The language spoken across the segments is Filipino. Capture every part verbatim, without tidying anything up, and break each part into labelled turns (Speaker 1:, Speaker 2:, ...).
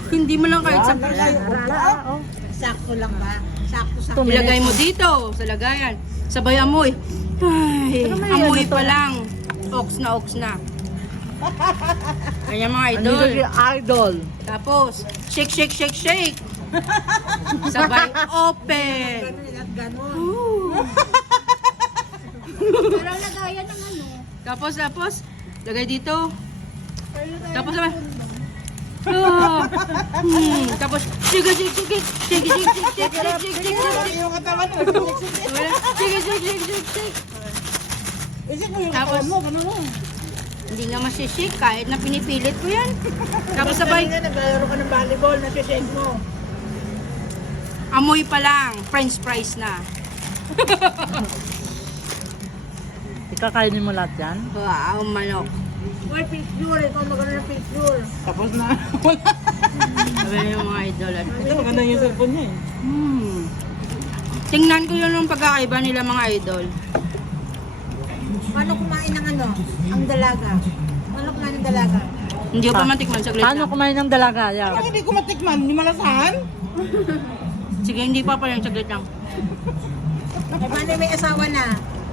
Speaker 1: Hindi mo lang kahit sa
Speaker 2: Sakto lang ba? Sakto-sakto.
Speaker 1: ilagay mo dito sa lagayan. Sabay amoy. Ay, amoy pa lang. Ox na, ox na. Kanya mga idol.
Speaker 3: Andito si Idol.
Speaker 1: Tapos, shake, shake, shake, shake. Sabay open.
Speaker 2: Ganun at ganun.
Speaker 1: Ooh.
Speaker 2: Pero lagayan ng ano.
Speaker 1: Tapos, tapos, lagay dito. Tapos sabay. Oh. Hmm. Tapos, shake, shake, shake, shake, shake, shake, shake, shake, shake, shake, shake, shake.
Speaker 4: Yung katawan mo.
Speaker 1: Shake, shake, shake, shake, shake.
Speaker 4: Isip mo yung
Speaker 1: Tapos,
Speaker 4: katawan mo, ganun mo.
Speaker 1: hindi nga masishake kahit na pinipilit ko yan. Tapos sabay,
Speaker 4: Kanina naglalaro ka ng volleyball, nasi-shake mo.
Speaker 1: amoy pa lang, french fries na.
Speaker 3: Ikakainin mo lahat yan?
Speaker 1: Wow, manok.
Speaker 2: Uy, picture. Ikaw magano ng picture.
Speaker 4: Tapos na. Wala.
Speaker 1: Sabi niyo yung mga idol. at,
Speaker 4: Ito, maganda yung cellphone niya eh.
Speaker 1: Hmm. Tingnan ko yun yung pagkakaiba nila mga idol.
Speaker 2: Paano kumain ng ano? Ang dalaga. Paano kumain ng dalaga?
Speaker 1: Hindi ko pa matikman, saglit
Speaker 3: Paano
Speaker 1: lang.
Speaker 3: kumain ng dalaga? Yan.
Speaker 4: Parang hindi ko matikman, hindi malasahan.
Speaker 1: Sige, hindi pa pa yung saglit lang.
Speaker 2: Eh, paano may asawa na?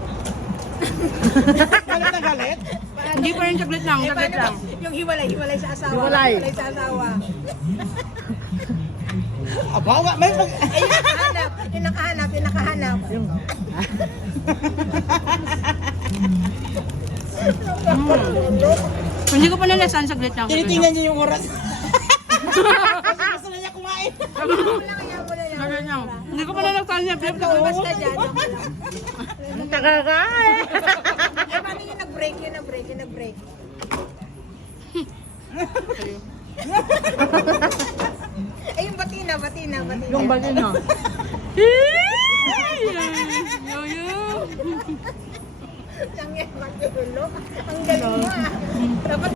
Speaker 4: Galit na galit.
Speaker 1: Hindi pa yung saglit lang,
Speaker 2: Eh,
Speaker 1: saglit
Speaker 2: paano
Speaker 1: lang.
Speaker 2: ba- yung hiwalay, hiwalay sa asawa.
Speaker 3: Hiwalay.
Speaker 2: Hiwalay sa asawa.
Speaker 4: Aba, wa, may pag...
Speaker 2: Ay, yung nakahanap. Yung nakahanap, yung nakahanap.
Speaker 3: Yung...
Speaker 1: Hindi ko pa nalasan, saglit lang. saglit
Speaker 4: Tinitingnan
Speaker 1: lang.
Speaker 4: niya yung oras. Kasi gusto na niya kumain.
Speaker 2: Wala kaya, wala yan.
Speaker 1: Saglit lang. Hindi ko pa nalasan niya.
Speaker 2: Basta dyan.
Speaker 3: Ang takakain.
Speaker 2: Eh, paano yung nag-break? Yung nag-break, yung nag-break. Eh, yung batina, batina, batina.
Speaker 3: Yung bali na.
Speaker 1: Yo, yo.
Speaker 2: Ang galing mo ah. Dapat